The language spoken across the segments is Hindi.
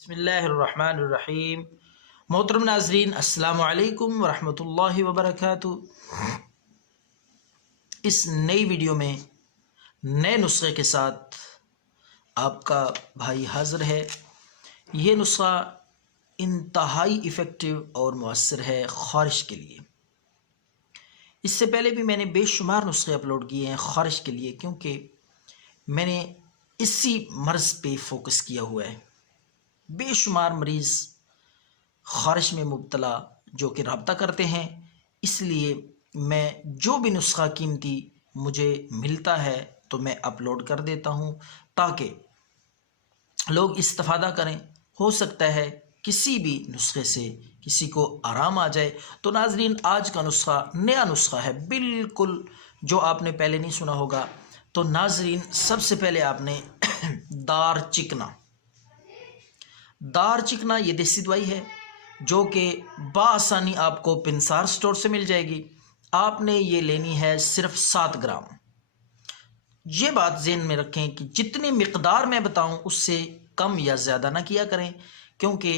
बिस्मिल्लाहिर्रहमानिर्रहीम। मोहतरम नाजरीन, अस्सलामु अलैकुम वरहमतुल्लाहि वबरकातुहू। इस नई वीडियो में नए नुस्खे के साथ आपका भाई हाज़िर है। ये नुस्खा इंतहाई इफ़ेक्टिव और मुअस्सर है ख़ारिश के लिए। इससे पहले भी मैंने बेशुमार नुस्खे अपलोड किए हैं ख़ारिश के लिए, क्योंकि मैंने इसी मर्ज़ पे फोकस किया हुआ है। बेशुमार मरीज़ ख़ारिश में मुब्तला जो कि रब्ता करते हैं, इसलिए मैं जो भी नुस्खा कीमती मुझे मिलता है तो मैं अपलोड कर देता हूं ताकि लोग इस्तिफ़ादा करें। हो सकता है किसी भी नुस्खे से किसी को आराम आ जाए। तो नाजरीन, आज का नुस्खा नया नुस्खा है, बिल्कुल जो आपने पहले नहीं सुना होगा। तो नाजरीन, सबसे पहले आपने दार चिकना ये देसी दवाई है जो कि बआसानी आपको पिंसार स्टोर से मिल जाएगी। आपने ये लेनी है सिर्फ 7 ग्राम। ये बात ज़हन में रखें कि जितनी मिकदार मैं बताऊं उससे कम या ज़्यादा ना किया करें, क्योंकि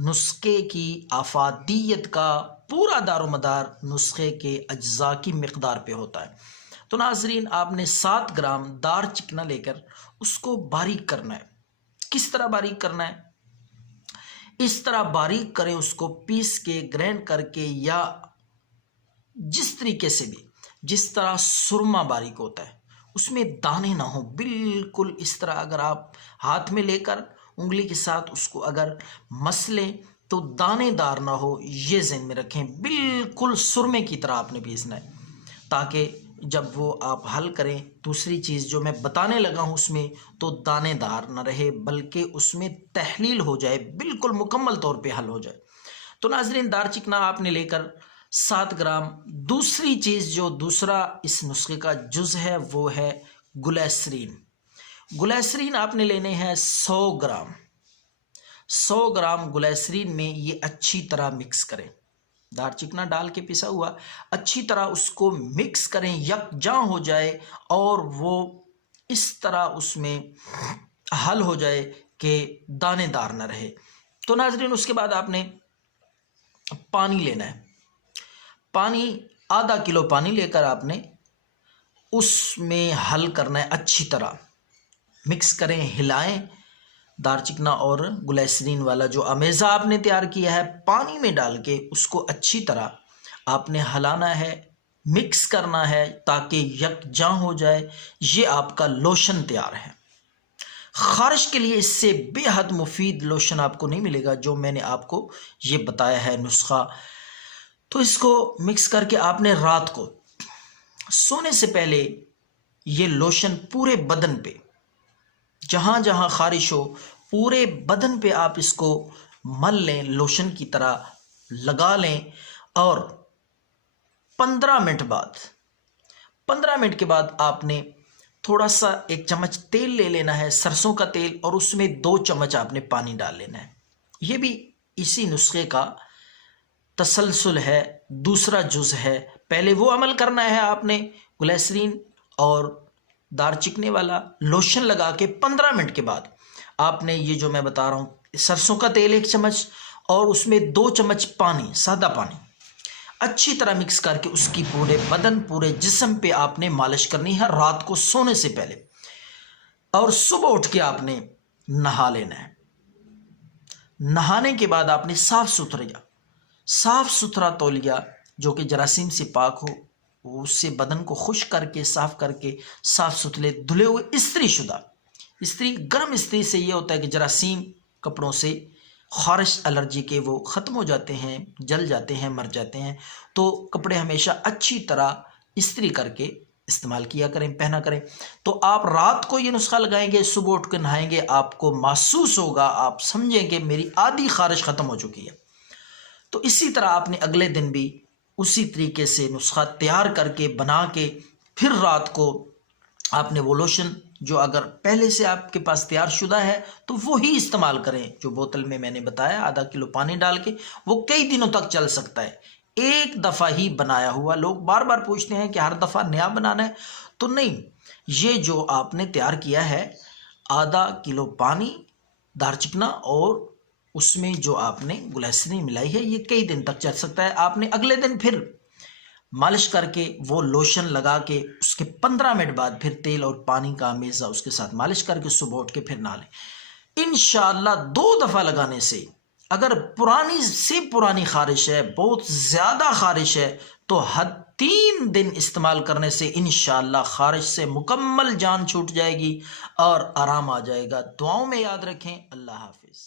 नुस्खे की आफादियत का पूरा दारोमदार नुस्खे के अज्जा की मिकदार पे होता है। तो नाजरीन, आपने 7 ग्राम दार चिकना लेकर उसको बारीक करना है। किस तरह बारीक करना है? इस तरह बारीक करें, उसको पीस के ग्राइंड करके, या जिस तरीके से भी, जिस तरह सुरमा बारीक होता है उसमें दाने ना हो, बिल्कुल इस तरह। अगर आप हाथ में लेकर उंगली के साथ उसको अगर मसलें तो दानेदार ना हो, ये ज़हन में रखें। बिल्कुल सुरमे की तरह आपने पीसना है ताकि जब वो आप हल करें दूसरी चीज़ जो मैं बताने लगा हूँ उसमें तो दानेदार न रहे, बल्कि उसमें तहलील हो जाए, बिल्कुल मुकम्मल तौर पे हल हो जाए। तो नाजरीन, दार चिकना आपने लेकर 7 ग्राम। दूसरी चीज़ जो दूसरा इस नुस्खे का जुज़ है वो है ग्लिसरीन। ग्लिसरीन आपने लेने हैं 100 ग्राम। 100 ग्राम ग्लिसरीन में ये अच्छी तरह मिक्स करें। दार चिकना डाल के पिसा हुआ अच्छी तरह उसको मिक्स करें, यकजां हो जाए और वो इस तरह उसमें हल हो जाए कि दानेदार न रहे। तो नाजरीन, उसके बाद आपने पानी लेना है। पानी आधा किलो पानी लेकर आपने उसमें हल करना है, अच्छी तरह मिक्स करें, हिलाएं। दार चिकना और ग्लिसरीन वाला जो अमेज़ा आपने तैयार किया है पानी में डाल के उसको अच्छी तरह आपने हलाना है, मिक्स करना है ताकि यकजां हो जाए। ये आपका लोशन तैयार है। ख़ारिश के लिए इससे बेहद मुफीद लोशन आपको नहीं मिलेगा जो मैंने आपको ये बताया है नुस्खा। तो इसको मिक्स करके आपने रात को सोने से पहले ये लोशन पूरे बदन पे, जहाँ जहाँ ख़ारिश हो पूरे बदन पे आप इसको मल लें, लोशन की तरह लगा लें। और 15 मिनट के बाद आपने थोड़ा सा 1 चम्मच तेल ले लेना है, सरसों का तेल, और उसमें 2 चम्मच आपने पानी डाल लेना है। ये भी इसी नुस्खे का तसलसल है, दूसरा जुज़ है। पहले वो अमल करना है आपने, ग्लिसरीन और दार चिकने वाला लोशन लगा के 15 मिनट के बाद आपने ये जो मैं बता रहा हूँ सरसों का तेल 1 चम्मच और उसमें 2 चम्मच पानी, सादा पानी, अच्छी तरह मिक्स करके उसकी पूरे बदन पूरे जिस्म पे आपने मालिश करनी है रात को सोने से पहले। और सुबह उठ के आपने नहा लेना है। नहाने के बाद आपने साफ सुथरा तौलिया जो कि जरासीम से पाक हो, उससे बदन को खुश करके साफ करके साफ सुथरे धुले हुए गर्म इस्त्री से ये होता है कि जरासीम कपड़ों से ख़ारिश एलर्जी के वो ख़त्म हो जाते हैं, जल जाते हैं, मर जाते हैं। तो कपड़े हमेशा अच्छी तरह इस्त्री करके इस्तेमाल किया करें, पहना करें। तो आप रात को ये नुस्खा लगाएंगे, सुबह उठ कर नहाएंगे, आपको महसूस होगा, आप समझेंगे मेरी आधी ख़ारिश ख़त्म हो चुकी है। तो इसी तरह आपने अगले दिन भी उसी तरीके से नुस्खा तैयार करके बना के फिर रात को आपने वो लोशन जो अगर पहले से आपके पास तैयार शुदा है तो वो ही इस्तेमाल करें जो बोतल में मैंने बताया, आधा किलो पानी डाल के, वो कई दिनों तक चल सकता है। एक दफ़ा ही बनाया हुआ। लोग बार बार पूछते हैं कि हर दफ़ा नया बनाना है, तो नहीं, ये जो आपने तैयार किया है आधा किलो पानी, दार चिकना और उसमें जो आपने ग्लिसरीन मिलाई है ये कई दिन तक चल सकता है। आपने अगले दिन फिर मालिश करके वो लोशन लगा के उसके 15 मिनट बाद फिर तेल और पानी का मेज़ा उसके साथ मालिश करके सुबह उठ के फिर नहा लें। इंशाअल्लाह 2 दफ़ा लगाने से, अगर पुरानी से पुरानी खारिश है, बहुत ज़्यादा खारिश है, तो 3 दिन इस्तेमाल करने से इंशाअल्लाह खारिश से मुकम्मल जान छूट जाएगी और आराम आ जाएगा। दुआओं में याद रखें। अल्लाह हाफिज़।